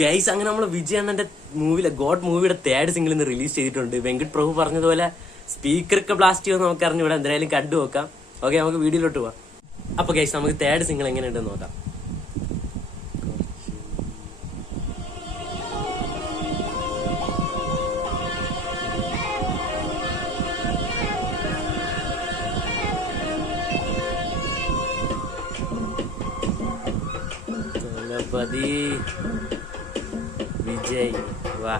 Guys അങ്ങനെ നമ്മള് വിജയ് അണ്ണന്റെ മൂവിയിലെ ഗോഡ് മൂവിയുടെ തേർഡ് സിംഗിൾ ഇന്ന് റിലീസ് ചെയ്തിട്ടുണ്ട്. വെങ്കട് പ്രഭു പറഞ്ഞതുപോലെ സ്പീക്കറൊക്കെ ബ്ലാസ്റ്റ് ചെയ്യുമെന്ന് നമുക്ക് അറിഞ്ഞൂടെ, എന്തായാലും കണ്ടു നോക്കാം. ഓക്കെ, നമുക്ക് വീഡിയോയിലോട്ട് പോവാം. അപ്പൊ ഗൈസ് നമുക്ക് തേർഡ് സിംഗിൾ എങ്ങനെയുണ്ടെന്ന് നോക്കാം. വിജയ് വാ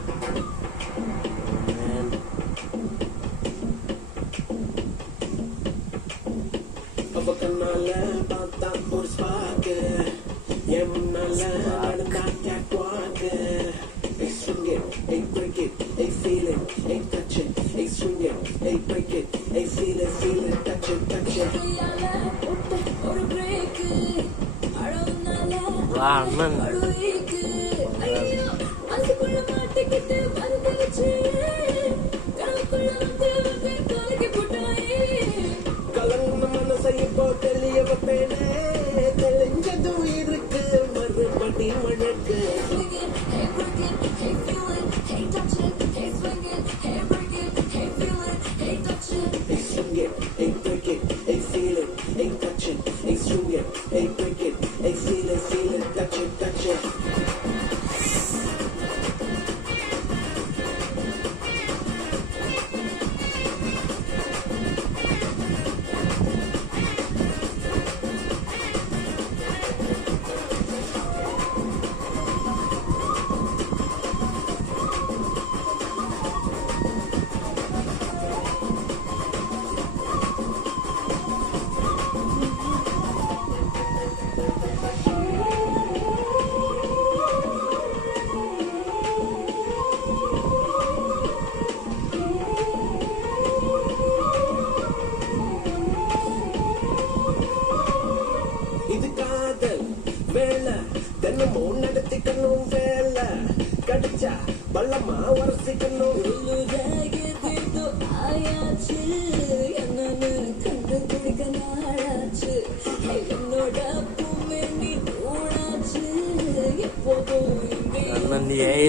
അണ്ണൻ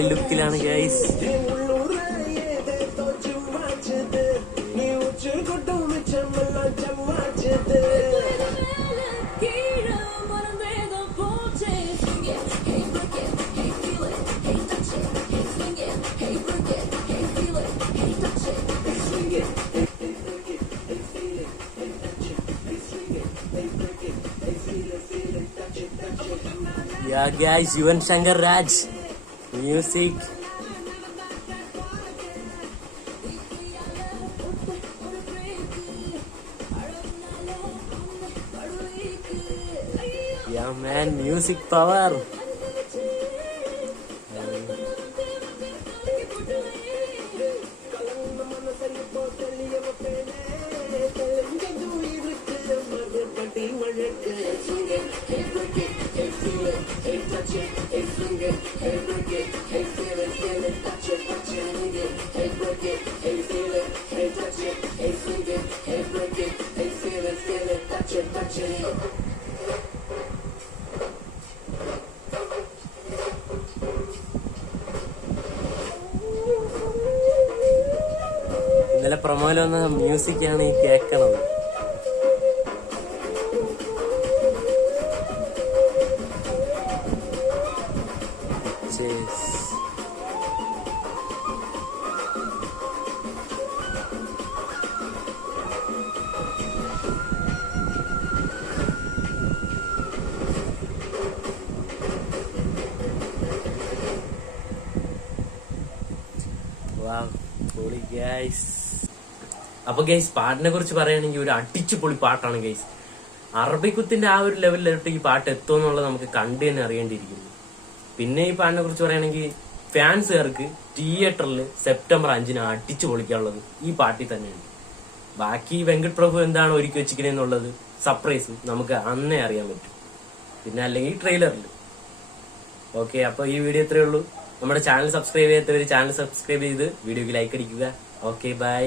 ലുക്കിലാണ് guys. Yeah guys, Yuvan Shankar Raj music. Yeah man, music power. ഇന്നലെ പ്രൊമോയിൽ വന്ന മ്യൂസിക്കാണ് ഈ കേൾക്കണത്. അപ്പൊ ഗൈസ്, പാട്ടിനെ കുറിച്ച് പറയുകയാണെങ്കിൽ ഒരു അടിച്ചു പൊളി പാട്ടാണ് ഗൈസ്. അറബിക്കുത്തിന്റെ ആ ഒരു ലെവലിലോട്ട് ഈ പാട്ട് എത്തുമെന്നുള്ളത് നമുക്ക് കണ്ടു തന്നെ അറിയേണ്ടിയിരിക്കുന്നു. പിന്നെ ഈ പാട്ടിനെ കുറിച്ച് പറയുകയാണെങ്കിൽ ഫാൻസുകാർക്ക് തിയേറ്ററിൽ സെപ്റ്റംബർ 5 അടിച്ചു പൊളിക്കാനുള്ളത് ഈ പാട്ടിൽ തന്നെയാണ്. ബാക്കി വെങ്കട് പ്രഭു എന്താണ് ഒരുക്കി വെച്ചിരിക്കണെന്നുള്ളത് സർപ്രൈസ് നമുക്ക് അന്നേ അറിയാൻ പറ്റും, പിന്നെ അല്ലെങ്കിൽ ട്രെയിലറിൽ. ഓക്കെ, അപ്പൊ ഈ വീഡിയോ ഇത്രയേ ഉള്ളൂ. നമ്മുടെ ചാനൽ സബ്സ്ക്രൈബ് ചെയ്യാത്തവര് ചാനൽ സബ്സ്ക്രൈബ് ചെയ്ത് വീഡിയോക്ക് ലൈക്ക് അടിക്കുക. Okay, by.